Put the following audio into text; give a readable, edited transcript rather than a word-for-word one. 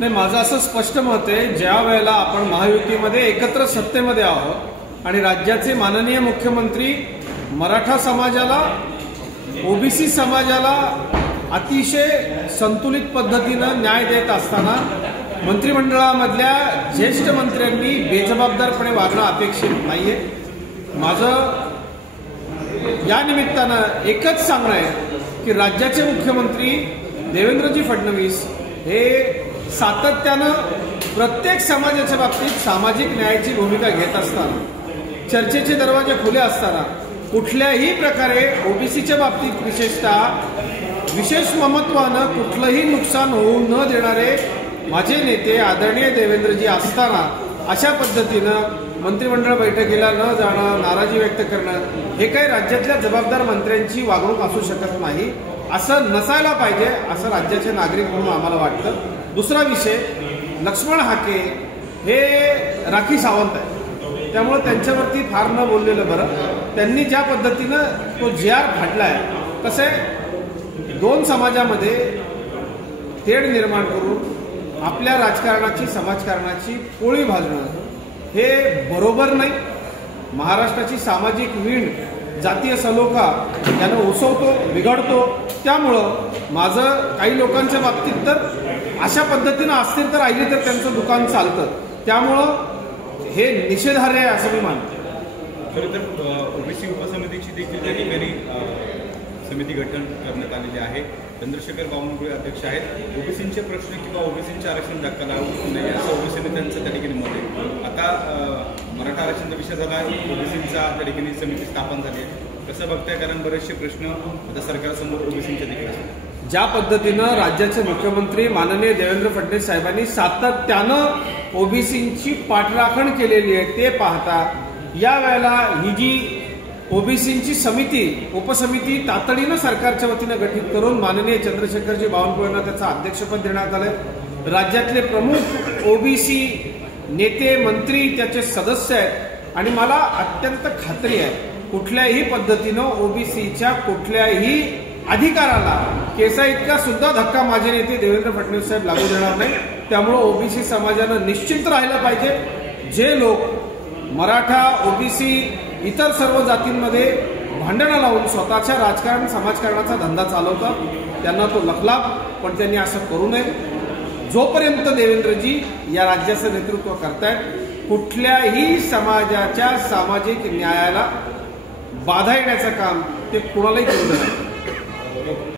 नाही, माझं असं स्पष्ट मत आहे, ज्या वेळेला आपण महायुतीमध्ये एकत्र सत्तेमध्ये आहोत आणि राज्याचे माननीय मुख्यमंत्री मराठा समाजाला, ओबीसी समाजाला अतिशय संतुलित पद्धतीनं न्याय देत असताना मंत्रिमंडळामधल्या ज्येष्ठ मंत्र्यांनी बेजबाबदारपणे वागणं अपेक्षित नाहीये. माझं या निमित्तानं एकच सांगणं आहे की राज्याचे मुख्यमंत्री देवेंद्रजी फडणवीस हे सातत्यानं प्रत्येक समाजाच्या बाबतीत सामाजिक न्यायाची भूमिका घेत असताना, चर्चेचे दरवाजे खुले असताना, कुठल्याही प्रकारे ओबीसीच्या बाबतीत विशेषतः विशेष ममत्वानं कुठलंही नुकसान होऊ न देणारे माझे नेते आदरणीय देवेंद्रजी असताना अशा पद्धतीनं मंत्रिमंडळ बैठकीला न जाणं, नाराजी व्यक्त करणं, हे काही राज्यातल्या जबाबदार मंत्र्यांची वागणूक असू शकत नाही. असं नसायला पाहिजे असं राज्याचे नागरिक म्हणून आम्हाला वाटतं. दुसरा विषय, लक्ष्मण हाके हे राखी सावंत आहे, त्यामुळे त्यांच्यावरती फार न बोललेलं बरं. त्यांनी ज्या पद्धतीनं तो JR फाडलाय, कसं आहे, दोन समाजामध्ये तेढ निर्माण करून आपल्या राजकारणाची, समाजकारणाची पोळी भाजणं हे बरोबर नाही. महाराष्ट्राची सामाजिक वीण जातीय सलोखा यानं उसवतो, बिघडतो. त्यामुळं माझं काही लोकांच्या बाबतीत तर अशा पद्धतीनं अस्थिरता राहिली तर त्यांचं दुकान चालतं. त्यामुळं हे निषेधार्ह आहे असं मी मानतो. खरं तर ओबीसी उपसमितीची देखील त्या ठिकाणी समिती गठन करण्यात आलेली आहे. चंद्रशेखर बावनकुळे अध्यक्ष आहेत. ओबीसींचे प्रश्न किंवा ओबीसींचे आरक्षण धक्का लागू नये असं ओबीसीने त्यांचं त्या ठिकाणी मत आहे. आता मराठा आरक्षणाचा विषय झाला आहे, ओबीसींचा त्या ठिकाणी समिती स्थापन झाली आहे. कसं बघताय, कारण बरेचसे प्रश्न आता सरकारसमोर ओबीसींच्या देखील. ज्या पद्धतीनं राज्याचे मुख्यमंत्री माननीय देवेंद्र फडणवीस साहेबांनी सातत्यानं ओबीसींची पाठराखण केलेली आहे, ते पाहता यावेळेला ही जी ओबीसींची समिती, उपसमिती तातडीनं सरकारच्या वतीनं गठीत करून माननीय चंद्रशेखरजी बावनकुळेंना त्याचं अध्यक्षपद देण्यात आलंय. राज्यातले प्रमुख ओबीसी नेते, मंत्री त्याचे सदस्य आहेत आणि मला अत्यंत खात्री आहे कुठल्याही पद्धतीनं ओबीसीच्या कुठल्याही अधिकाराला केसा इतका सुद्धा धक्का माझे नेते देवेंद्र फडणवीस साहेब लागू देणार नाही. त्यामुळे ओबीसी समाजानं निश्चिंत राहिलं पाहिजे. जे लोक मराठा, ओबीसी, इतर सर्व जातींमध्ये भांडणं लावून स्वतःच्या राजकारण, समाजकारणाचा धंदा चालवतात, त्यांना तो लखलाप, पण त्यांनी असं करू नये. जोपर्यंत देवेंद्रजी या राज्याचं नेतृत्व करतायत, कुठल्याही समाजाच्या सामाजिक न्यायाला बाधा येण्याचं काम ते कुणालाही करू नये.